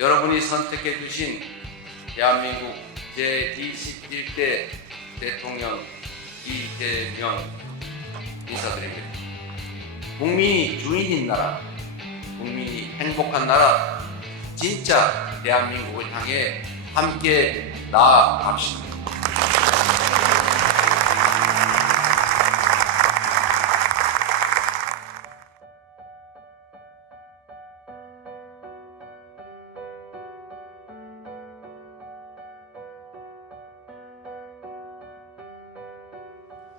여러분이 선택해 주신 대한민국 제21대 대통령 이재명 인사드립니다. 국민이 주인인 나라, 국민이 행복한 나라, 진짜 대한민국을 향해 함께 나아갑시다.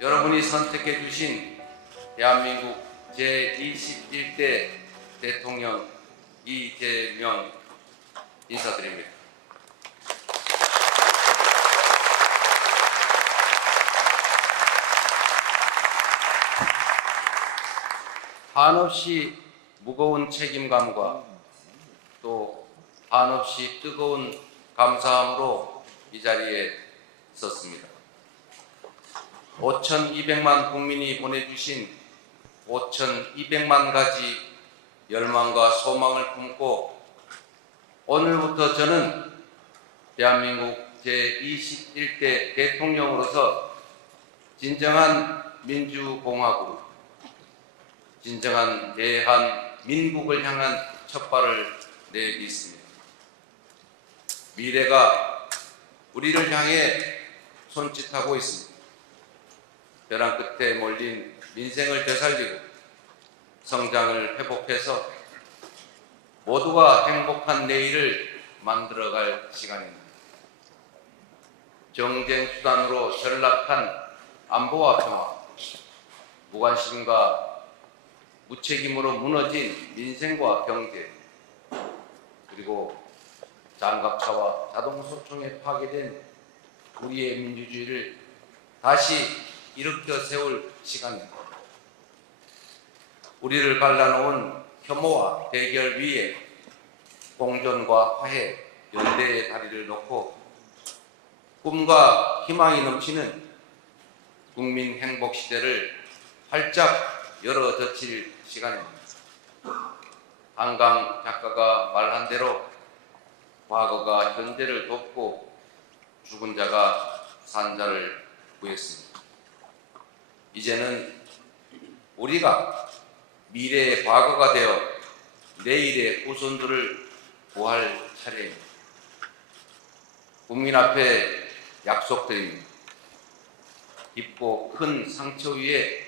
여러분이 선택해 주신 대한민국 제21대 대통령 이재명 인사드립니다. 한없이 무거운 책임감과 또 한없이 뜨거운 감사함으로 이 자리에 섰습니다. 5,200만 국민이 보내주신 5,200만 가지 열망과 소망을 품고 오늘부터 저는 대한민국 제21대 대통령으로서 진정한 민주공화국, 진정한 대한민국을 향한 첫발을 내딛습니다. 미래가 우리를 향해 손짓하고 있습니다. 벼랑 끝에 몰린 민생을 되살리고 성장을 회복해서 모두가 행복한 내일을 만들어갈 시간입니다. 정쟁 수단으로 전락한 안보와 평화, 무관심과 무책임으로 무너진 민생과 경제, 그리고 장갑차와 자동소총에 파괴된 우리의 민주주의를 다시 일으켜 세울 시간입니다. 우리를 갈라놓은 혐오와 대결 위에 공존과 화해, 연대의 다리를 놓고 꿈과 희망이 넘치는 국민 행복 시대를 활짝 열어젖힐 시간입니다. 한강 작가가 말한 대로 과거가 현재를 돕고 죽은 자가 산 자를 구했습니다. 이제는 우리가 미래의 과거가 되어 내일의 후손들을 구할 차례입니다. 국민 앞에 약속드립니다. 깊고 큰 상처 위에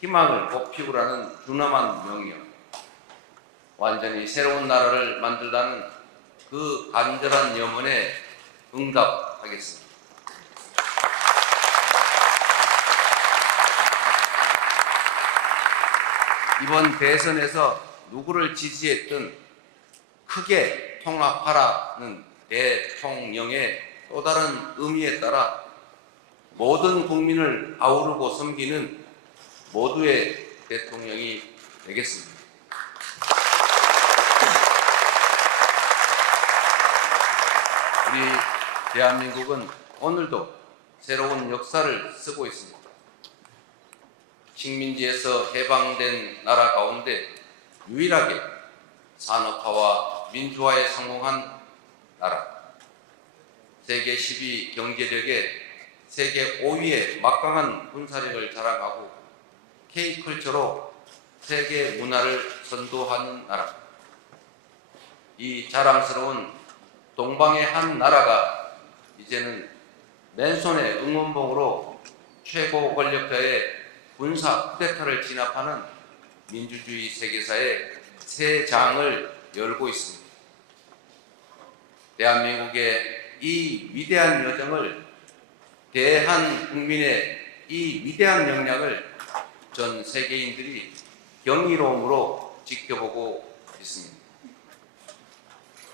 희망을 꽃피우라는 준엄한 명령, 완전히 새로운 나라를 만들라는 그 간절한 염원에 응답하겠습니다. 이번 대선에서 누구를 지지했든 크게 통합하라는 대통령의 또 다른 의미에 따라 모든 국민을 아우르고 섬기는 모두의 대통령이 되겠습니다. 우리 대한민국은 오늘도 새로운 역사를 쓰고 있습니다. 식민지에서 해방된 나라 가운데 유일하게 산업화와 민주화에 성공한 나라, 세계 10위 경제력에 세계 5위의 막강한 군사력을 자랑하고 K컬처로 세계 문화를 선도하는 나라. 이 자랑스러운 동방의 한 나라가 이제는 맨손의 응원봉으로 최고 권력자의 군사 쿠데타를 진압하는 민주주의 세계사의 새 장을 열고 있습니다. 대한민국의 이 위대한 여정을, 대한국민의 이 위대한 역량을 전 세계인들이 경이로움으로 지켜보고 있습니다.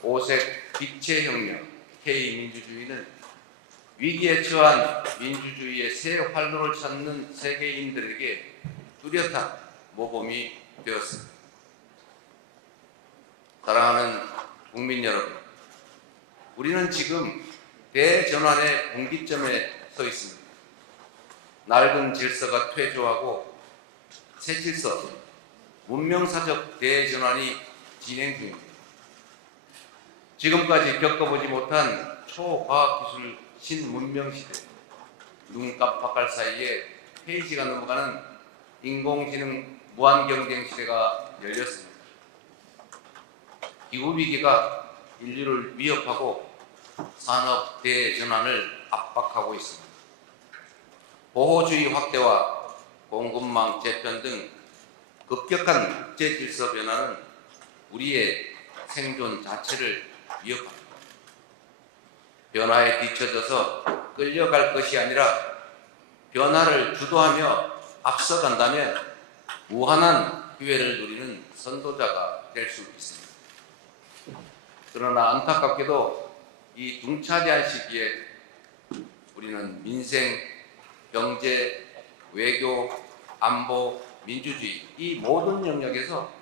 오색 빛의 혁명 K민주주의는 위기에 처한 민주주의의 새 활로를 찾는 세계인들에게 뚜렷한 모범이 되었습니다. 사랑하는 국민 여러분, 우리는 지금 대전환의 분기점에 서 있습니다. 낡은 질서가 퇴조하고 새 질서, 문명사적 대전환이 진행 중입니다. 지금까지 겪어보지 못한 초과학기술 신문명시대, 눈 깜빡할 사이에 페이지가 넘어가는 인공지능 무한경쟁시대가 열렸습니다. 기후위기가 인류를 위협하고 산업 대전환을 압박하고 있습니다. 보호주의 확대와 공급망 재편 등 급격한 국제질서 변화는 우리의 생존 자체를 위협합니다. 변화에 뒤처져서 끌려갈 것이 아니라 변화를 주도하며 앞서간다면 무한한 기회를 누리는 선도자가 될 수 있습니다. 그러나 안타깝게도 이 둥차지한 시기에 우리는 민생, 경제, 외교, 안보, 민주주의 이 모든 영역에서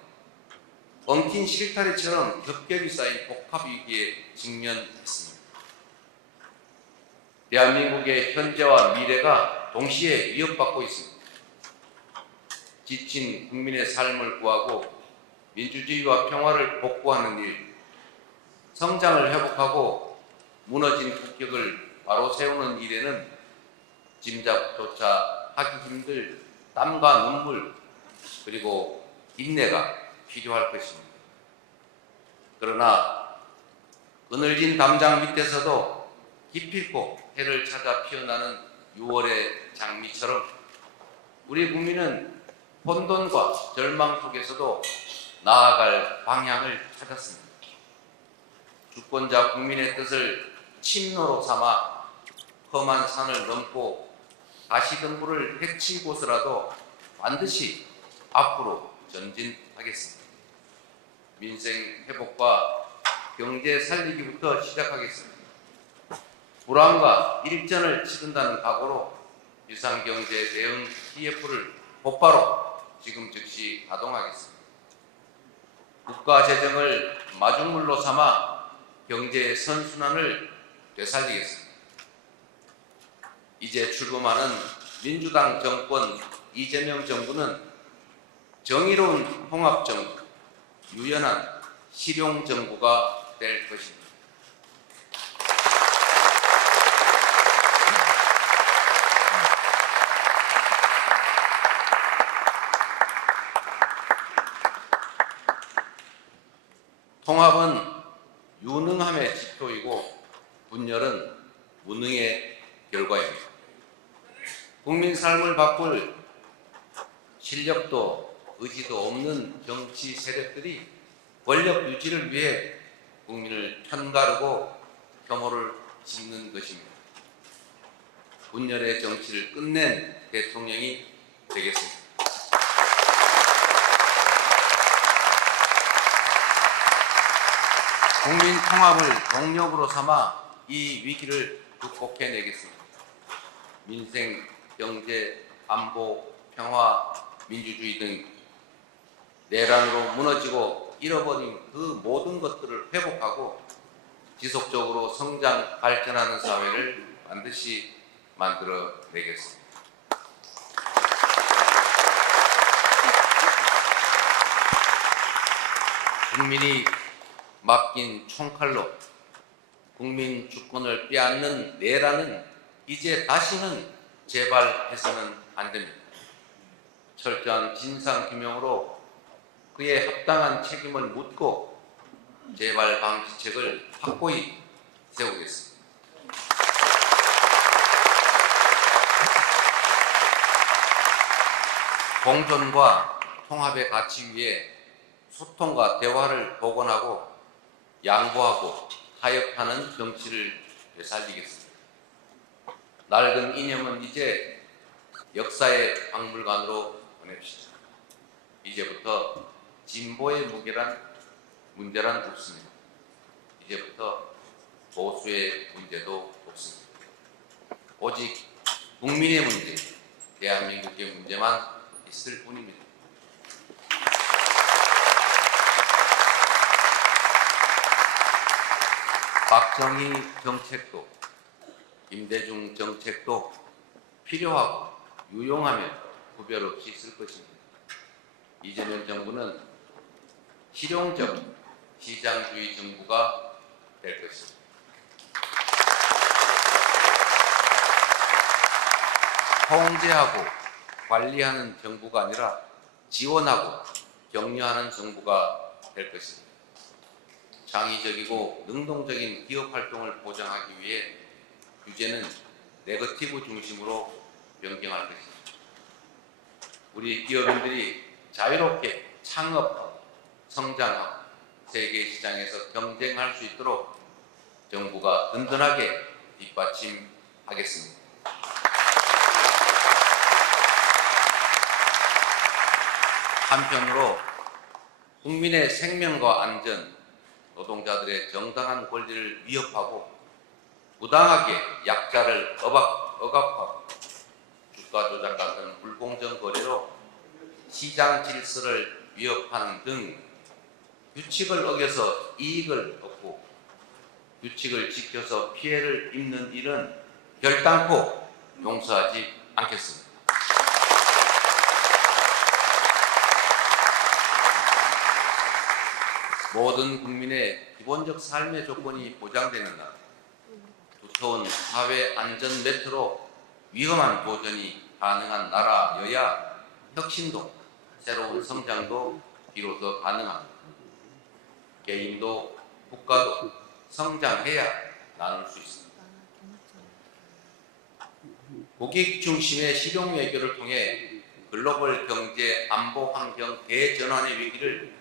엉킨 실타래처럼 겹겹이 쌓인 복합위기에 직면했습니다. 대한민국의 현재와 미래가 동시에 위협받고 있습니다. 지친 국민의 삶을 구하고 민주주의와 평화를 복구하는 일, 성장을 회복하고 무너진 국격을 바로 세우는 일에는 짐작조차 하기 힘들 땀과 눈물 그리고 인내가 필요할 것입니다. 그러나 그늘진 담장 밑에서도 기필코 해를 찾아 피어나는 6월의 장미처럼 우리 국민은 혼돈과 절망 속에서도 나아갈 방향을 찾았습니다. 주권자 국민의 뜻을 침노로 삼아 험한 산을 넘고 가시덤불을 헤치고서라도 반드시 앞으로 전진하겠습니다. 민생 회복과 경제 살리기부터 시작하겠습니다. 불황과 일전을 치른다는 각오로 비상경제 대응 TF를 곧바로 지금 즉시 가동하겠습니다. 국가재정을 마중물로 삼아 경제 선순환을 되살리겠습니다. 이제 출범하는 민주당 정권 이재명 정부는 정의로운 통합정부, 유연한 실용정부가 될 것입니다. 통합은 유능함의 지표이고 분열은 무능의 결과입니다. 국민 삶을 바꿀 실력도 의지도 없는 정치 세력들이 권력 유지를 위해 국민을 편가르고 혐오를 심는 것입니다. 분열의 정치를 끝낸 대통령이 되겠습니다. 국민 통합을 동력으로 삼아 이 위기를 극복해내겠습니다. 민생, 경제, 안보, 평화, 민주주의 등 내란으로 무너지고 잃어버린 그 모든 것들을 회복하고 지속적으로 성장, 발전하는 사회를 반드시 만들어내겠습니다. 국민이 맡긴 총칼로 국민 주권을 빼앗는 내란은 이제 다시는 재발해서는 안 됩니다. 철저한 진상규명으로 그에 합당한 책임을 묻고 재발 방지책을 확고히 세우겠습니다. 공존과 통합의 가치 위에 소통과 대화를 복원하고 양보하고 타협하는 정치를 되살리겠습니다. 낡은 이념은 이제 역사의 박물관으로 보냅시다. 이제부터 진보의 문제란 없습니다. 이제부터 보수의 문제도 없습니다. 오직 국민의 문제, 대한민국의 문제만 있을 뿐입니다. 박정희 정책도 김대중 정책도 필요하고 유용하면 구별 없이 쓸 것입니다. 이재명 정부는 실용적 시장주의 정부가 될 것입니다. 통제하고 관리하는 정부가 아니라 지원하고 격려하는 정부가 될 것입니다. 창의적이고 능동적인 기업 활동을 보장하기 위해 규제는 네거티브 중심으로 변경할 것입니다. 우리 기업인들이 자유롭게 창업하고 성장하고 세계 시장에서 경쟁할 수 있도록 정부가 든든하게 뒷받침하겠습니다. 한편으로 국민의 생명과 안전, 노동자들의 정당한 권리를 위협하고 부당하게 약자를 억압하고 주가 조작 같은 불공정 거래로 시장 질서를 위협하는 등 규칙을 어겨서 이익을 얻고 규칙을 지켜서 피해를 입는 일은 결단코 용서하지 않겠습니다. 모든 국민의 기본적 삶의 조건이 보장되는 나라, 두터운 사회 안전 매트로 위험한 도전이 가능한 나라여야 혁신도 새로운 성장도 비로소 가능합니다. 개인도 국가도 성장해야 나눌 수 있습니다. 국익 중심의 실용 외교를 통해 글로벌 경제 안보 환경 대전환의 위기를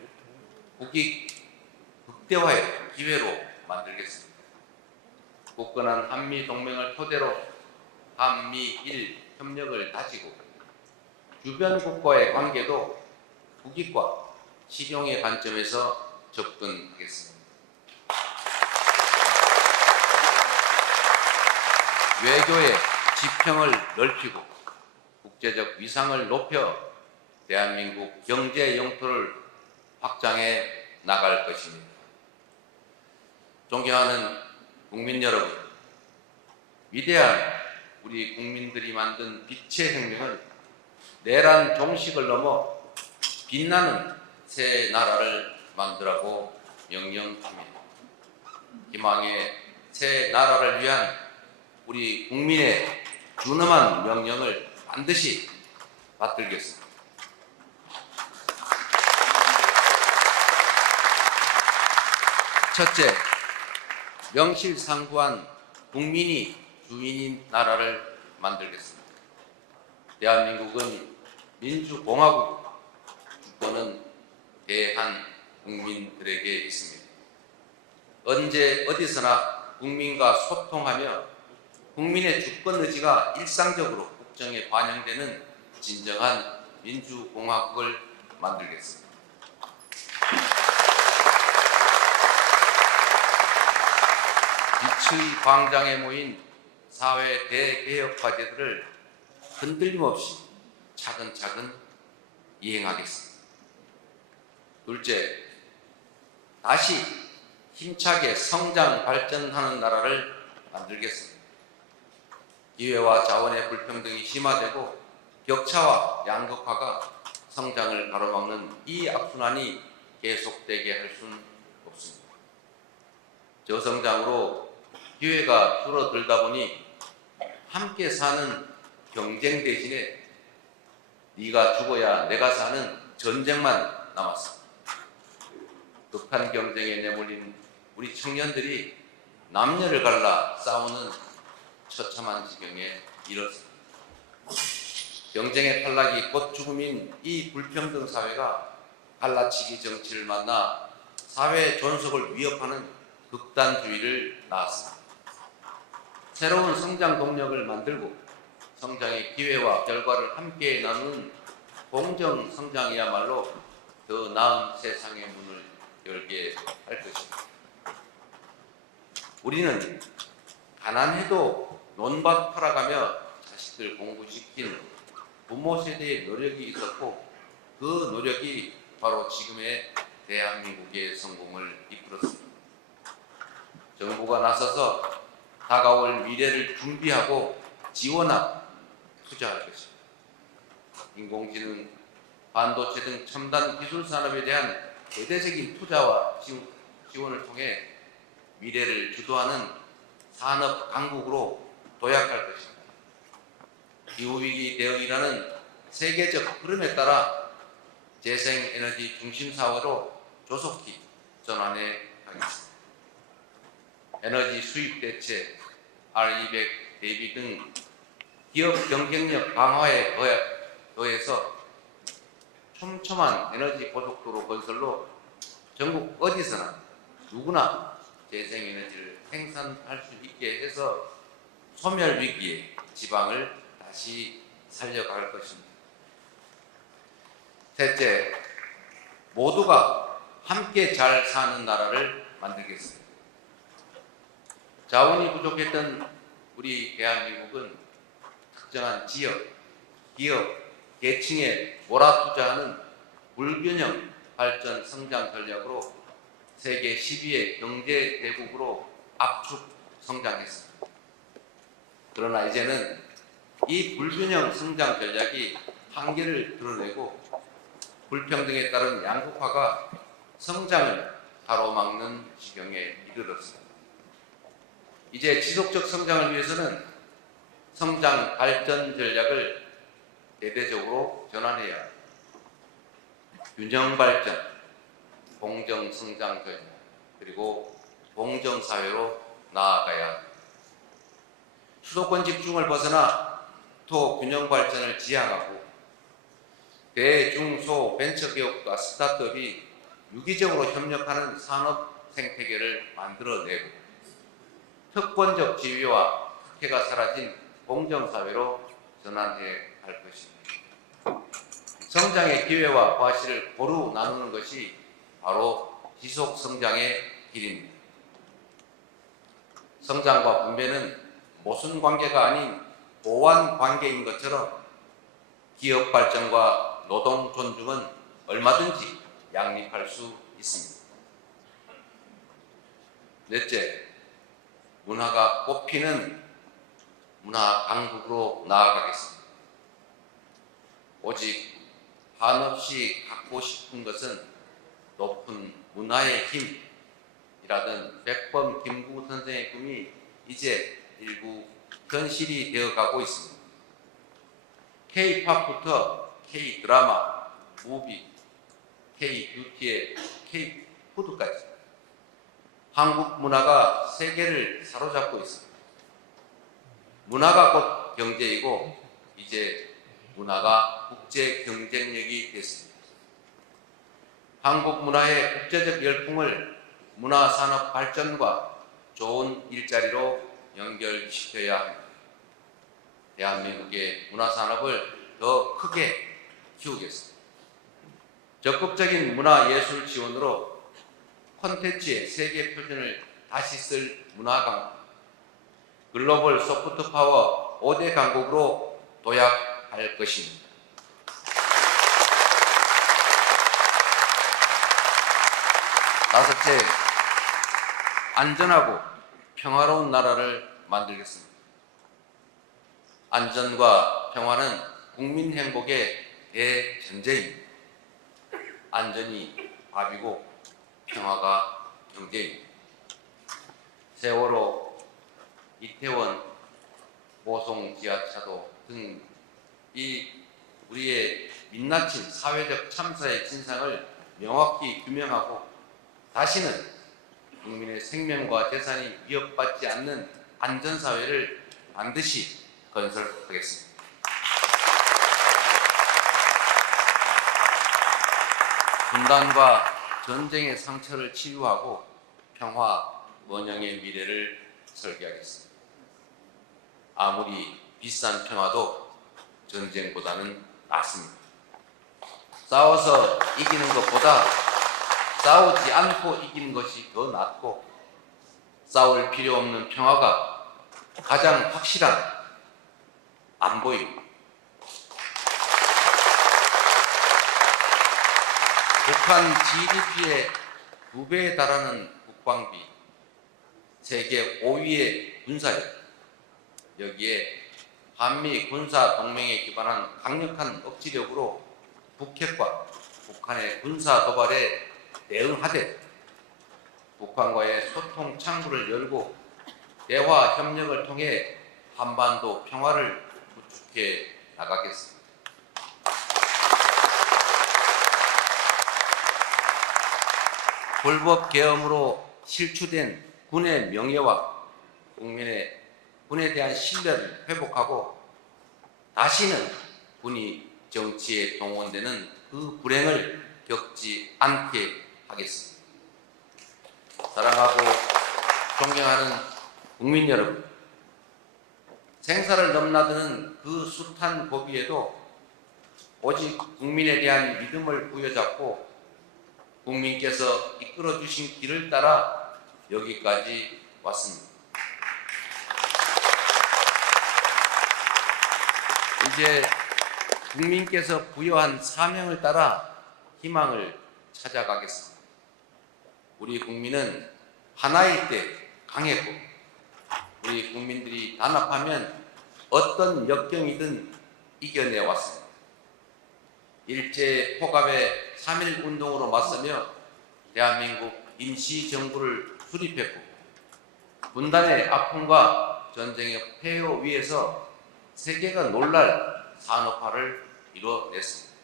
국익 극대화의 기회로 만들겠습니다. 굳건한 한미 동맹을 토대로 한미일 협력을 다지고 주변 국가의 관계도 국익과 실용의 관점에서 접근하겠습니다. 외교의 지평을 넓히고 국제적 위상을 높여 대한민국 경제 영토를 확장해 나갈 것입니다. 존경하는 국민 여러분, 위대한 우리 국민들이 만든 빛의 혁명은 내란 종식을 넘어 빛나는 새 나라를 만들라고 명령합니다. 희망의 새 나라를 위한 우리 국민의 준엄한 명령을 반드시 받들겠습니다. 첫째, 명실상부한 국민이 주인인 나라를 만들겠습니다. 대한민국은 민주공화국, 주권은 대한국민들에게 있습니다. 언제 어디서나 국민과 소통하며 국민의 주권 의지가 일상적으로 국정에 반영되는 진정한 민주공화국을 만들겠습니다. 빛의 광장에 모인 사회 대개혁 과제들을 흔들림 없이 차근차근 이행하겠습니다. 둘째, 다시 힘차게 성장 발전하는 나라를 만들겠습니다. 기회와 자원의 불평등이 심화되고 격차와 양극화가 성장을 가로막는 이 악순환이 계속되게 할 수는 없습니다. 저성장으로 기회가 줄어들다 보니 함께 사는 경쟁 대신에 네가 죽어야 내가 사는 전쟁만 남았습니다. 극한 경쟁에 내몰린 우리 청년들이 남녀를 갈라 싸우는 처참한 지경에 이르렀습니다. 경쟁의 탈락이 곧 죽음인 이 불평등 사회가 갈라치기 정치를 만나 사회 존속을 위협하는 극단주의를 낳았습니다. 새로운 성장 동력을 만들고 성장의 기회와 결과를 함께 나누는 공정 성장이야말로 더 나은 세상의 문을 열게 할 것입니다. 우리는 가난해도 논밭 팔아가며 자식들 공부시킨 부모 세대의 노력이 있었고 그 노력이 바로 지금의 대한민국의 성공을 이끌었습니다. 정부가 나서서 다가올 미래를 준비하고 지원하고 투자할 것입니다. 인공지능, 반도체 등 첨단 기술 산업에 대한 대대적인 투자와 지원을 통해 미래를 주도하는 산업 강국으로 도약할 것입니다. 기후위기 대응이라는 세계적 흐름에 따라 재생에너지 중심 사회로 조속히 전환해 가겠습니다. 에너지 수입 대책, R200 대비 등 기업 경쟁력 강화에 더해서 촘촘한 에너지 고속도로 건설로 전국 어디서나 누구나 재생에너지를 생산할 수 있게 해서 소멸 위기에 지방을 다시 살려갈 것입니다. 셋째, 모두가 함께 잘 사는 나라를 만들겠습니다. 자원이 부족했던 우리 대한민국은 특정한 지역, 기업, 계층에 몰아투자하는 불균형 발전 성장 전략으로 세계 12의 경제 대국으로 압축 성장했습니다. 그러나 이제는 이 불균형 성장 전략이 한계를 드러내고 불평등에 따른 양극화가 성장을 가로막는 지경에 이르렀습니다. 이제 지속적 성장을 위해서는 성장 발전 전략을 대대적으로 전환해야 합니다. 균형 발전, 공정 성장 전략, 그리고 공정 사회로 나아가야 합니다. 수도권 집중을 벗어나 토균형 발전을 지향하고 대중소 벤처기업과 스타트업이 유기적으로 협력하는 산업 생태계를 만들어내고 특권적 지위와 특혜가 사라진 공정사회로 전환해 갈 것입니다. 성장의 기회와 과실을 고루 나누는 것이 바로 지속성장의 길입니다. 성장과 분배는 모순 관계가 아닌 보완 관계인 것처럼 기업 발전과 노동 존중은 얼마든지 양립할 수 있습니다. 넷째, 문화가 꽃피는 문화 강국으로 나아가겠습니다. 오직 한없이 갖고 싶은 것은 높은 문화의 힘이라던 백범 김구 선생의 꿈이 이제 일부 현실이 되어가고 있습니다. K-팝부터 K-드라마, 무비, K-뷰티의 K-푸드까지 한국 문화가 세계를 사로잡고 있습니다. 문화가 곧 경제이고 이제 문화가 국제 경쟁력이 됐습니다. 한국 문화의 국제적 열풍을 문화산업 발전과 좋은 일자리로 연결시켜야 합니다. 대한민국의 문화산업을 더 크게 키우겠습니다. 적극적인 문화예술 지원으로 콘텐츠의 세계 표준을 다시 쓸 문화강국, 글로벌 소프트파워 5대 강국으로 도약할 것입니다. 다섯째, 안전하고 평화로운 나라를 만들겠습니다. 안전과 평화는 국민 행복의 대전제입니다. 안전이 밥이고 평화가 경제입니다. 세월호, 이태원, 고송 지하차도 등 이 우리의 민낯진 사회적 참사의 진상을 명확히 규명하고 다시는 국민의 생명과 재산이 위협받지 않는 안전사회를 반드시 건설하겠습니다. 분단과 전쟁의 상처를 치유하고 평화, 번영의 미래를 설계하겠습니다. 아무리 비싼 평화도 전쟁보다는 낫습니다. 싸워서 이기는 것보다 싸우지 않고 이기는 것이 더 낫고 싸울 필요 없는 평화가 가장 확실한 안보입니다. 북한 GDP의 2배에 달하는 국방비, 세계 5위의 군사력, 여기에 한미 군사 동맹에 기반한 강력한 억지력으로 북핵과 북한의 군사 도발에 대응하되 북한과의 소통 창구를 열고 대화 협력을 통해 한반도 평화를 구축해 나가겠습니다. 불법 계엄으로 실추된 군의 명예와 군에 대한 신뢰를 회복하고 다시는 군이 정치에 동원되는 그 불행을 겪지 않게 하겠습니다. 사랑하고 존경하는 국민 여러분, 생사를 넘나드는 그 숱한 고비에도 오직 국민에 대한 믿음을 부여잡고 국민께서 이끌어 주신 길을 따라 여기까지 왔습니다. 이제 국민께서 부여한 사명을 따라 희망을 찾아가겠습니다. 우리 국민은 하나일 때 강했고, 우리 국민들이 단합하면 어떤 역경이든 이겨내왔습니다. 일제 포갑의 3.1 운동으로 맞서며 대한민국 임시정부를 수립했고, 분단의 아픔과 전쟁의 폐허 위에서 세계가 놀랄 산업화를 이뤄냈습니다.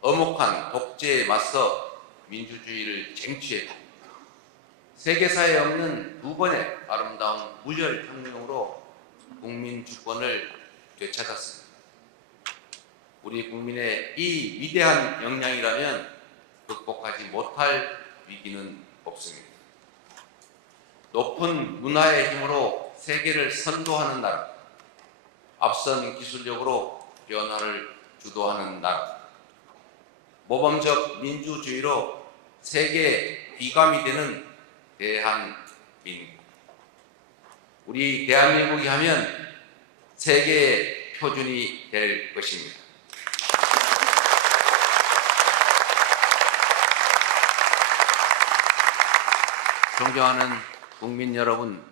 엄혹한 독재에 맞서 민주주의를 쟁취했고, 세계사에 없는 두 번의 아름다운 무혈혁명으로 국민 주권을 되찾았습니다. 우리 국민의 이 위대한 역량이라면 극복하지 못할 위기는 없습니다. 높은 문화의 힘으로 세계를 선도하는 나라, 앞선 기술력으로 변화를 주도하는 나라, 모범적 민주주의로 세계 비감이 되는 대한민국. 우리 대한민국이 하면 세계의 표준이 될 것입니다. 존경하는 국민 여러분,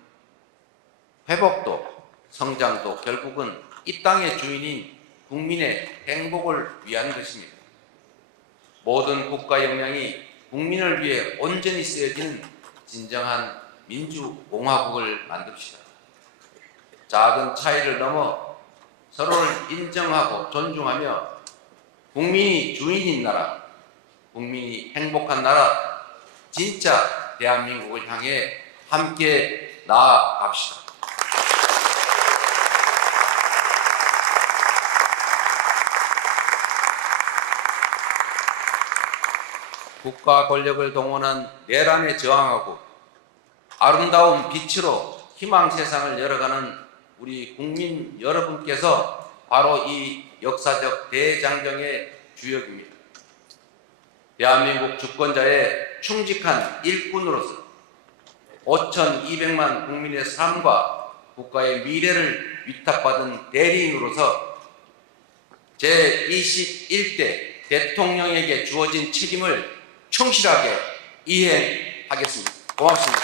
회복도 성장도 결국은 이 땅의 주인인 국민의 행복을 위한 것입니다. 모든 국가 역량이 국민을 위해 온전히 쓰여지는 진정한 민주공화국을 만듭시다. 작은 차이를 넘어 서로를 인정하고 존중하며 국민이 주인인 나라, 국민이 행복한 나라, 진짜 대한민국을 향해 함께 나아갑시다. 국가 권력을 동원한 내란에 저항하고 아름다운 빛으로 희망 세상을 열어가는 우리 국민 여러분께서 바로 이 역사적 대장정의 주역입니다. 대한민국 주권자의 충직한 일꾼으로서 5,200만 국민의 삶과 국가의 미래를 위탁받은 대리인으로서 제21대 대통령에게 주어진 책임을 충실하게 이행하겠습니다. 고맙습니다.